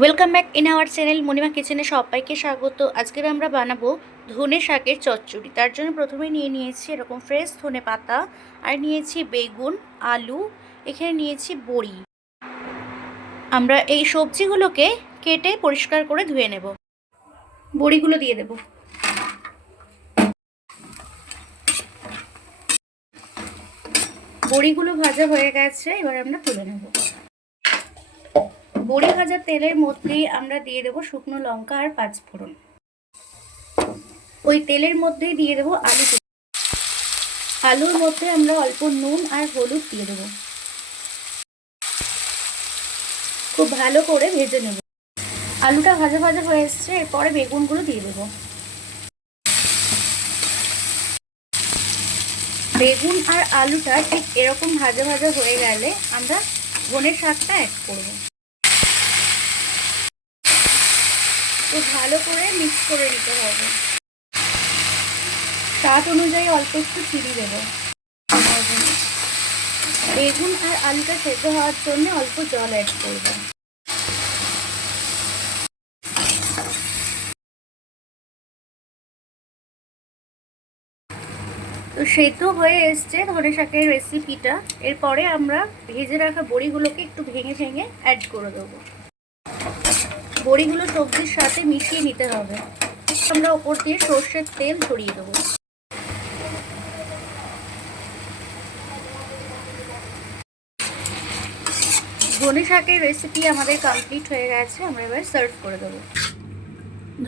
Welcome back in our channel Monima কিচেনে সবাইকে স্বাগত। আজকের আমরা বানাবো ধনে শাকের চচ্চড়ি। তার জন্য প্রথমে নিয়ে নিয়েছি এরকম ফ্রেশ ধনে পাতা, আর নিয়েছি বেগুন, আলু, এখানে নিয়েছি বড়ি। আমরা এই সবজিগুলোকে কেটে পরিষ্কার করে ধুয়ে নেব। বড়িগুলো দিয়ে দেব। বড়িগুলো ভাজা হয়ে গেছে, এবার আমরা তুলে নেব। বড়ি ভাজা তেলের মধ্যেই আমরা দিয়ে দেবো শুকনো লঙ্কা আর পাঁচফোড়ন। ওই তেলের মধ্যেই দিয়ে দেবো আলু। আলুর মধ্যে আমরা অল্প নুন আর হলুদ দিয়ে দেবো। খুব ভালো করে ভেজে নেব। আলুটা ভাজা ভাজা হয়ে এসছে, এরপরে বেগুনগুলো দিয়ে দেবো। বেগুন আর আলুটা ঠিক এরকম ভাজা ভাজা হয়ে গেলে আমরা ধনে শাকটা অ্যাড করব। তো ভালো করে মিক্স করে নিতে হবে। স্বাদ অনুযায়ী অল্প একটু চিনি দেবো। বেগুন আর আলুটা সেদ্ধ হওয়ার জন্য অল্প জল অ্যাড করব। তো সেদ্ধ হয়ে এসছে ধনে শাকের রেসিপিটা। এরপরে আমরা ভেজে রাখা বড়িগুলোকে একটু ভেঙে ভেঙে অ্যাড করে দেবো। বড়িগুলো সবজির সাথে মিশিয়ে নিতে হবে। আমরা ওপর দিয়ে সর্ষের তেল ছড়িয়ে দেবো। ধনে শাকের রেসিপি আমাদের কমপ্লিট হয়ে গেছে, আমরা এবার সার্ভ করে দেবো।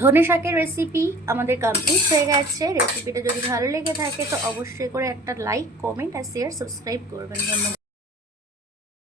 ধনে শাকের রেসিপি আমাদের কমপ্লিট হয়ে গেছে। রেসিপিটা যদি ভালো লেগে থাকে তো অবশ্যই করে একটা লাইক, কমেন্ট আর শেয়ার, সাবস্ক্রাইব করবেন। ধন্যবাদ।